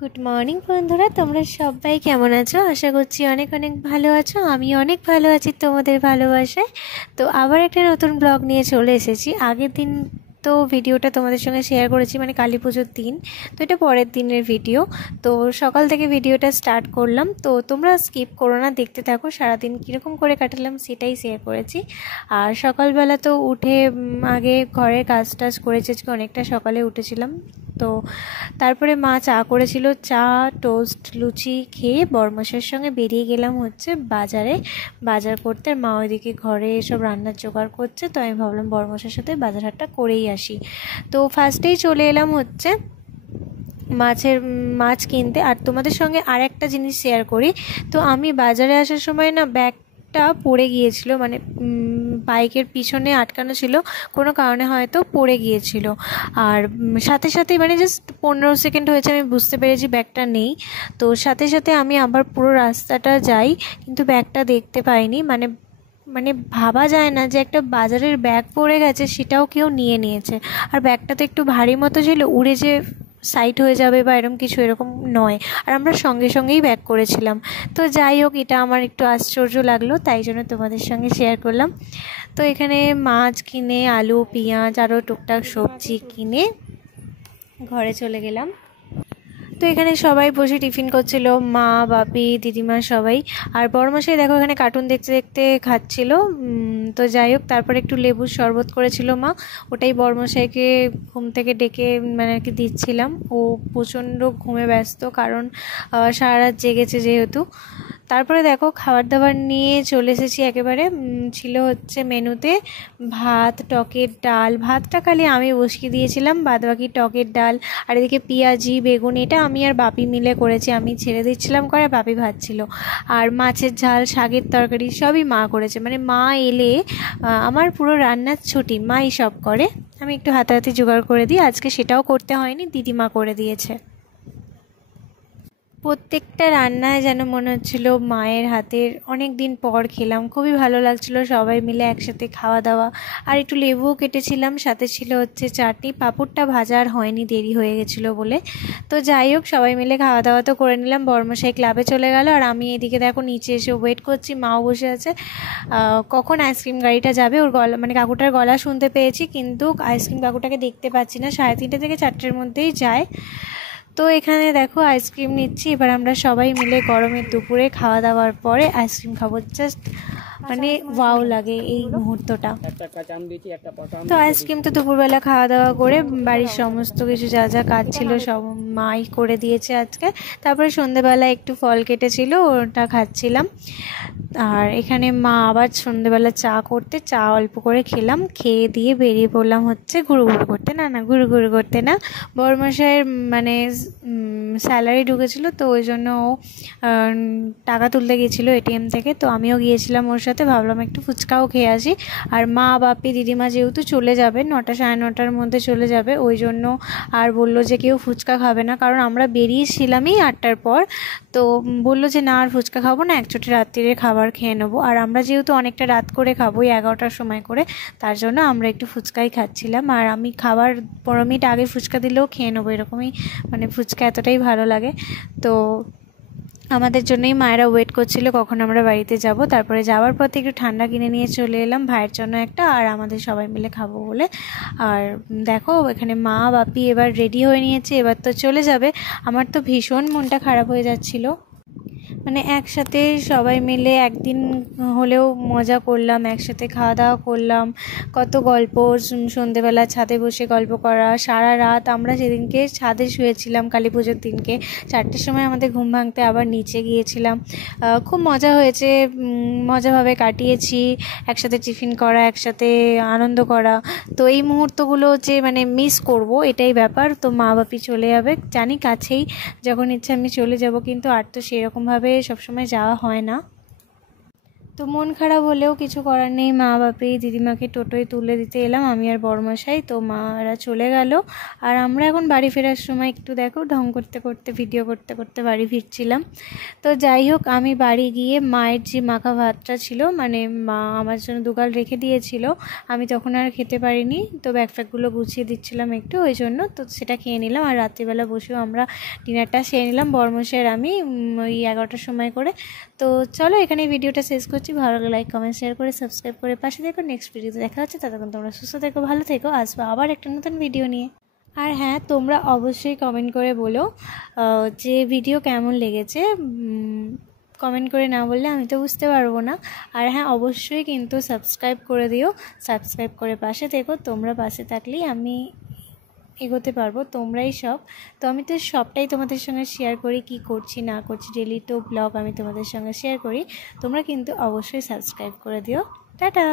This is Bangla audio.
গুড মর্নিং বন্ধুরা, তোমরা সবাই কেমন আছো? আশা করছি অনেক অনেক ভালো আছো। আমি অনেক ভালো আছি তোমাদের ভালোবাসায়। তো আবার একটা নতুন ব্লগ নিয়ে চলে এসেছি। আগের দিন তো ভিডিওটা তোমাদের সঙ্গে শেয়ার করেছি, মানে কালী পুজোর দিন। তো এটা পরের দিনের ভিডিও। তো সকাল থেকে ভিডিওটা স্টার্ট করলাম, তো তোমরা স্কিপ করো না, দেখতে থাকো। সারাদিন কীরকম করে কাটালাম সেটাই শেয়ার করেছি। আর সকালবেলা তো উঠে আগে ঘরের কাজ টাজ করেছি, আজকে অনেকটা সকালে উঠেছিলাম। তো তারপরে মা চা করেছিল, চা টোস্ট লুচি খেয়ে বরমশাইয়ের সঙ্গে বেরিয়ে গেলাম হচ্ছে বাজারে বাজার করতে। মা ওইদিকে ঘরে সব রান্নার জোগাড় করছে, তো আমি ভাবলাম বরমশাইয়ের সাথে বাজার হাটটা করেই আসি। তো ফার্স্টেই চলে এলাম হচ্ছে মাছ কিনতে। আর তোমাদের সঙ্গে আর একটা জিনিস শেয়ার করি। তো আমি বাজারে আসার সময় না ব্যাগটা পড়ে গিয়েছিল, মানে বাইকের পিছনে আটকানো ছিল, কোনো কারণে হয়তো পড়ে গিয়েছিল। আর সাথে সাথে মানে জাস্ট 15 সেকেন্ড হয়েছে আমি বুঝতে পেরেছি ব্যাগটা নেই। তো সাথে সাথে আমি আবার পুরো রাস্তাটা যাই, কিন্তু ব্যাগটা দেখতে পাইনি। মানে মানে ভাবা যায় না যে একটা বাজারের ব্যাগ পড়ে গেছে, সেটাও কেউ নিয়ে নিয়েছে। আর ব্যাগটা তো একটু ভারী মতো ছিল, উড়ে যে সাইড হয়ে যাবে বা এরকম কিছু, এরকম নয়। আর আমরা সঙ্গে সঙ্গেই ব্যাক করেছিলাম। তো যাই হোক, এটা আমার একটু আশ্চর্য লাগলো, তাই জন্য তোমাদের সঙ্গে শেয়ার করলাম। তো এখানে মাছ কিনে, আলু পেঁয়াজ আরও টুকটাক সবজি কিনে ঘরে চলে গেলাম। তো এখানে সবাই বসে টিফিন করছিল, মা বাপি দিদিমা সবাই। আর বড়মশাই দেখো এখানে কার্টুন দেখতে দেখতে খাচ্ছিল। তো যাই হোক, তারপরে একটু লেবুর শরবত করেছিল মা, ওটাই বড়মশাইকে ঘুম থেকে ডেকে মানে আর কি দিচ্ছিলাম। ও প্রচণ্ড ঘুমে ব্যস্ত, কারণ সারা রাত জেগেছে যেহেতু। তারপরে দেখো খাবার দাবার নিয়ে চলে এসেছি একেবারে। ছিল হচ্ছে মেনুতে ভাত, টকের ডাল। ভাতটা খালি আমি বসিয়ে দিয়েছিলাম, বাদবাকি টকের ডাল। আর এদিকে পেঁয়াজি বেগুন, এটা আমি আর বাপি মিলে করেছি। আমি ছেড়ে দিচ্ছিলাম করে, বাপি ভাজছিল। আর মাছের ঝাল, শাকের তরকারি সবই মা করেছে। মানে মা এলে আমার পুরো রান্নার ছুটি, মাই সব করে। আমি একটু হাতাহাতি জোগাড় করে দিই। আজকে সেটাও করতে হয়নি, দিদিমা করে দিয়েছে। প্রত্যেকটা রান্নায় যেন মনে হচ্ছিল মায়ের হাতের অনেক দিন পর খেলাম, খুবই ভালো লাগছিল সবাই মিলে একসাথে খাওয়া দাওয়া। আর একটু লেবুও কেটেছিলাম, সাথে ছিল হচ্ছে চাটনি। পাঁপড়টা ভাজা আর হয়নি, দেরি হয়ে গেছিলো বলে। তো যাই হোক, সবাই মিলে খাওয়া দাওয়া তো করে নিলাম। বর্মশাই ক্লাবে চলে গেল, আর আমি এদিকে দেখো নিচে এসে ওয়েট করছি। মাও বসে আছে, কখন আইসক্রিম গাড়িটা যাবে। ওর গলা মানে কাকুটার গলা শুনতে পেয়েছি, কিন্তু আইসক্রিম কাকুটাকে দেখতে পাচ্ছি না। 3:30 থেকে 4টের মধ্যেই যায়। তো এখানে দেখো আইসক্রিম নিচ্ছি। এবার আমরা সবাই মিলে গরমের দুপুরে খাওয়া দাওয়ার পরে আইসক্রিম খাবো। জাস্ট মানে ওয়াও লাগে এই মুহূর্তটা। তো আইসক্রিম তো দুপুরবেলা খাওয়া দাওয়া করে বাড়ির সমস্ত কিছু যা যা কাজ ছিল সব মাই করে দিয়েছে আজকে। তারপরে সন্ধেবেলা একটু ফল কেটেছিল, ওটা খাচ্ছিলাম। আর এখানে মা আবার সন্ধেবেলা চা করতে, চা অল্প করে খেলাম। খেয়ে দিয়ে বেরিয়ে পড়লাম হচ্ছে ঘুরুঘুরু করতে। না ঘুরুঘুরু করতে না, বড়মশাইয়ের মানে স্যালারি ঢুকেছিলো, তো ওই জন্য ও টাকা তুলতে গিয়েছিলো এটিএম থেকে। তো আমিও গিয়েছিলাম ওর সাথে, ভাবলাম একটু ফুচকাও খেয়ে আসি। আর মা বাপি দিদিমা যেহেতু চলে যাবে 9টা 9:30-র মধ্যে চলে যাবে, ওই জন্য আর বললো যে কেউ ফুচকা খাবে না, কারণ আমরা বেরিয়েছিলামই 8টার পর। তো বললো যে না আর ফুচকা খাবো না, একচোটে রাত্রিরে খাবার খেয়ে নেবো। আর আমরা যেহেতু অনেকটা রাত করে খাবো, 11টার সময় করে, তার জন্য আমরা একটু ফুচকাই খাচ্ছিলাম। আর আমি খাবার 15 মিনিট আগে ফুচকা দিলেও খেয়ে নেবো, এরকমই মানে ফুচকা এতটাই ভালো লাগে। তো আমাদের জন্যই মায়েরা ওয়েট করছিল কখন আমরা বাড়িতে যাব। তারপরে যাওয়ার পথে একটু ঠান্ডা কিনে নিয়ে চলে এলাম, ভাইয়ের জন্য একটা, আর আমাদের সবাই মিলে খাবো বলে। আর দেখো এখানে মা বাপি এবার রেডি হয়ে নিয়েছে, এবার তো চলে যাবে। আমার তো ভীষণ মনটা খারাপ হয়ে যাচ্ছিলো। মানে একসাথে সবাই মিলে একদিন হলেও মজা করলাম, একসাথে খাওয়া দাওয়া করলাম, কত গল্প। সন্ধেবেলা ছাদে বসে গল্প করা, সারা রাত আমরা সেদিনকে ছাদে শুয়েছিলাম কালী পুজোর দিনকে। 4টের সময় আমাদের ঘুম ভাঙতে আবার নিচে গিয়েছিলাম। খুব মজা হয়েছে, মজাভাবে কাটিয়েছি। একসাথে টিফিন করা, একসাথে আনন্দ করা। তো এই মুহূর্তগুলো যে মানে মিস করব, এটাই ব্যাপার। তো মা বাপি চলে যাবে, জানি কাছেই, যখন ইচ্ছে আমি চলে যাব, কিন্তু আর তো সেরকমভাবে সবসময় যাওয়া হয় না। তো মন খারাপ হলেও কিছু করার নেই, মা বাপি দিদিমাকে টোটোয় তুলে দিতে এলাম আমি আর বড়মশাই। তো মারা চলে গেল আর আমরা এখন বাড়ি ফেরার সময় একটু দেখো ঢং করতে করতে ভিডিও করতে করতে বাড়ি ফিরছিলাম। তো যাই হোক, আমি বাড়ি গিয়ে মায়ের যে মাখা ভাতটা ছিল, মানে মা আমার জন্য দুগাল রেখে দিয়েছিল, আমি তখন আর খেতে পারিনি। তো ব্যাগফ্যাগগুলো গুছিয়ে দিচ্ছিলাম একটু, ওই জন্য তো সেটা খেয়ে নিলাম। আর রাত্রিবেলা বসেও আমরা ডিনারটা সেরে নিলাম বড়মশাইয়ের আমি ওই 11টার সময় করে। তো চলো এখানে ভিডিওটা শেষ করছি। ভালো লাগলে লাইক কমেন্ট শেয়ার করে সাবস্ক্রাইব করে পাশে দেখো। নেক্সট ভিডিওতে দেখা হচ্ছে, ততক্ষণ তোমরা সুস্থ থেকো, ভালো থেকো। আসবো আবার একটা নতুন ভিডিও নিয়ে। আর হ্যাঁ, তোমরা অবশ্যই কমেন্ট করে বলো যে ভিডিও কেমন লেগেছে। কমেন্ট করে না বললে আমি তো বুঝতে পারবো না। আর হ্যাঁ, অবশ্যই কিন্তু সাবস্ক্রাইব করে দিও, সাবস্ক্রাইব করে পাশে থেকো। তোমরা পাশে থাকলেই আমি এগোতে পারবো, তোমরাই সব। তো আমি তো সবটাই তোমাদের সঙ্গে শেয়ার করি, কি করছি না করছি, ডেলি তো ব্লগ আমি তোমাদের সঙ্গে শেয়ার করি। তোমরা কিন্তু অবশ্যই সাবস্ক্রাইব করে দিও। টাটা।